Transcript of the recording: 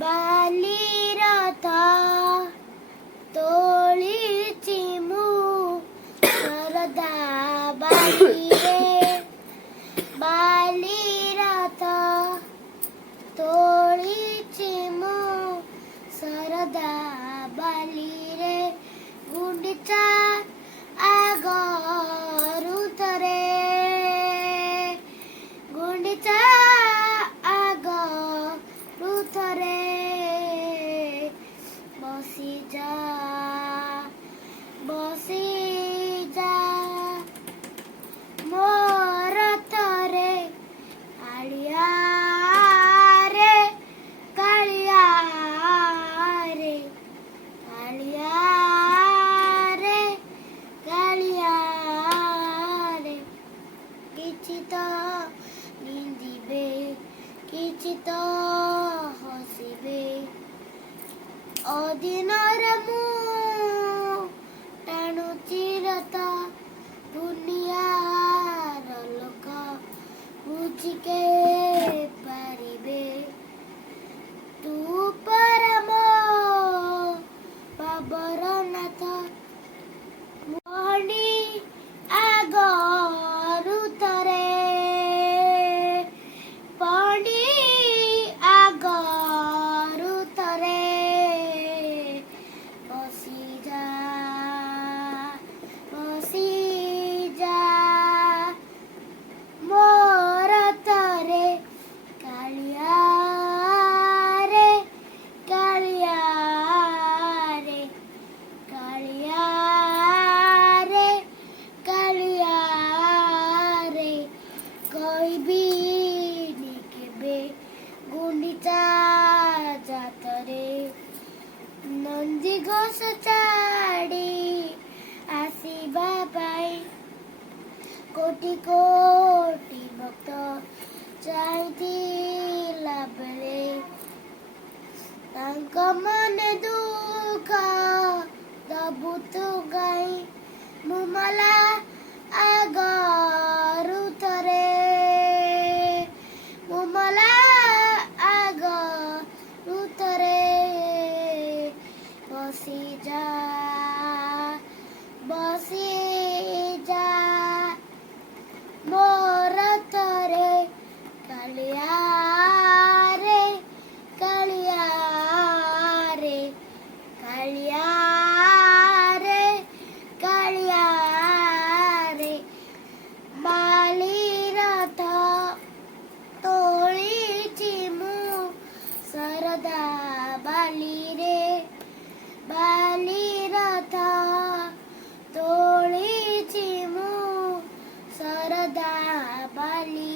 ବାଲି ରଥ ତୋଳିଛି ମୁଁ ଶରଧା ବାଲିରେ ବାଲି ରଥ ତୋଳିଛି ମୁଁ ଶରଧା ବାଲିରେ ଗୁଣ୍ଡିଚା ଆଗରୁ ଥରେ ଗୁଣ୍ଡିଚା ଆଗରୁ ଥରେ ବସିଯା ବସିଯା ମୋ ରଥରେ କାଳିଆ ରେ କାଳିଆ ରେ କାଳିଆ ରେ କାଳିଆ ରେ କିଛି ତ ନିନ୍ଦିବେ କିଛି ତ ହସିବେ ଅଦିନରେ ମୁଁ ଟାଣୁଛି ରଥ ଦୁନିଆର ଲୋକ ବୁଝିକେ ପାରିବେ ତୁ ପରମ ପାବର ନାଥ ମଣି ଆଗରୁ ଥରେ ପଣି ଆଗରୁ ଥରେ ବସିଯା ବସିଯା ମୋ ରଥରେ କାଳିଆ ରେ କାଳିଆ ରେ କାଳିଆ ରେ କାଳିଆ ରେ କହିବିନି କେବେ ଗୁଣ୍ଡିଚା ଯାତରେ ନନ୍ଦୀ ଘୋଷ ଛାଡ଼ି ଆସିବା ପାଇଁ କୋଟି କୋଟି ଭକ୍ତ ଚାହିଁଥିଲା ବେଳେ ତାଙ୍କ ମନେ ଦୁଃଖ ଦବୁ ତୁ ଗାଇ ମୁଁ ମଲା ଆଗରୁ ଥରେ ମୁଁ ମଲା ଆଗରୁ ଥରେ ବସିଯା ବସିଯା ମୋ ରଥରେ କାଳିଆ ରେ କାଳିଆ ରେ କାଳିଆ ରେ କାଳିଆ ରେ ବାଲି ରଥ ତୋଳିଛି ମୁଁ ଶରଧା ବାଲିରେ ବାଲି ରଥ ତୋଳିଛି ମୁଁ ଶରଧା ବାଲି